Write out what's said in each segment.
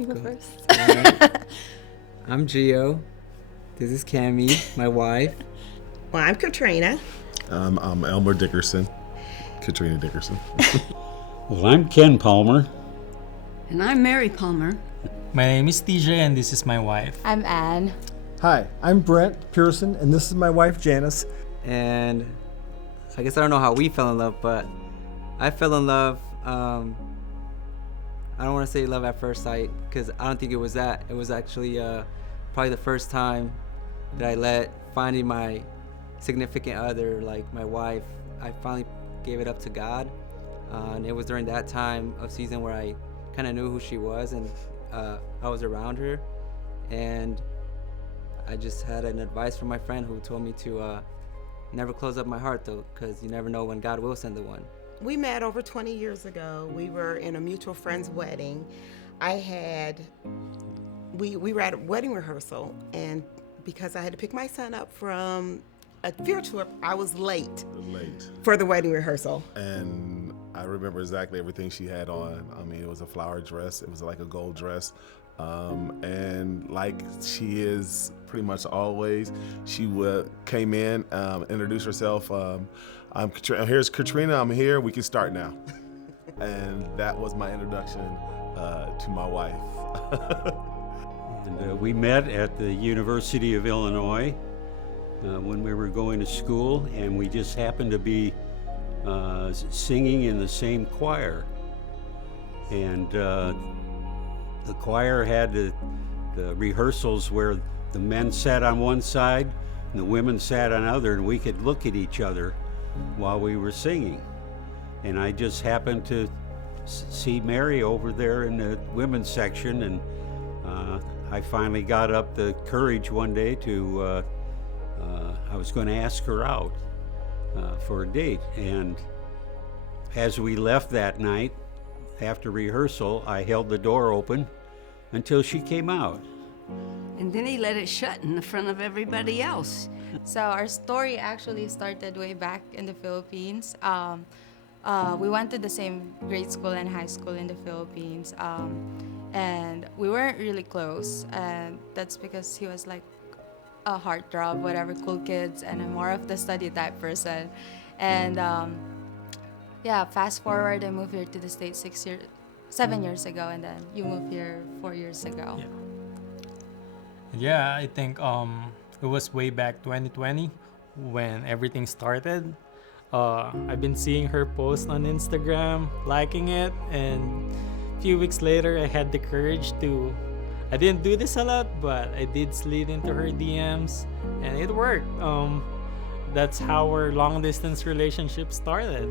You go first. Right. I'm Gio. This is Cammie, my wife. Well, I'm Katrina. I'm Elmer Dickerson. Katrina Dickerson. Well, I'm Ken Palmer. And I'm Mary Palmer. My name is TJ and this is my wife. I'm Anne. Hi, I'm Brent Pearson, and this is my wife Janice. And I guess I don't know how we fell in love, but I fell in love. I don't want to say love at first sight because I don't think it was that. It was actually probably the first time that I let finding my significant other, like my wife, I finally gave it up to God. And it was during that time of season where I kind of knew who she was, and I was around her. And I just had an advice from my friend who told me to never close up my heart, though, because you never know when God will send the one. We met over 20 years ago. We were in a mutual friend's wedding. We were at a wedding rehearsal, and because I had to pick my son up from a field trip, I was late for the wedding rehearsal. And I remember exactly everything she had on. I mean, it was a flower dress. It was like a gold dress. And like she is pretty much always, she came in, introduced herself. Here's Katrina, I'm here, we can start now. And that was my introduction to my wife. And we met at the University of Illinois when we were going to school, and we just happened to be singing in the same choir. And the choir had the rehearsals where the men sat on one side and the women sat on the other, and we could look at each other while we were singing. And I just happened to see Mary over there in the women's section, and I finally got up the courage one day to, I was going to ask her out for a date. And as we left that night, after rehearsal, I held the door open until she came out. And then he let it shut in the front of everybody else. So our story actually started way back in the Philippines. We went to the same grade school and high school in the Philippines. And we weren't really close. And that's because he was like a heartthrob, whatever, cool kids, and I'm more of the study type person. And fast forward, I moved here to the States 7 years ago, and then you moved here 4 years ago. Yeah, I think it was way back 2020 when everything started. I've been seeing her post on Instagram, liking it, and a few weeks later I had the courage to, I didn't do this a lot, but I did slid into her DMs, and it worked. That's how our long distance relationship started.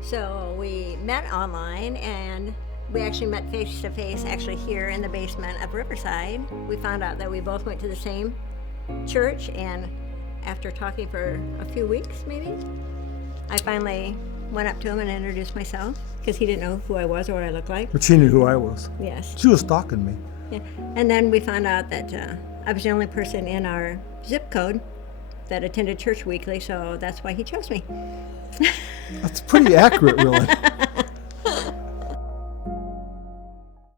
So we met online, and we actually met face to face actually here in the basement of Riverside. We found out that we both went to the same church, and after talking for a few weeks maybe, I finally went up to him and introduced myself because he didn't know who I was or what I looked like. But she knew who I was. Yes. She was stalking me. Yeah. And then we found out that I was the only person in our zip code that attended church weekly, so that's why he chose me. That's pretty accurate, really.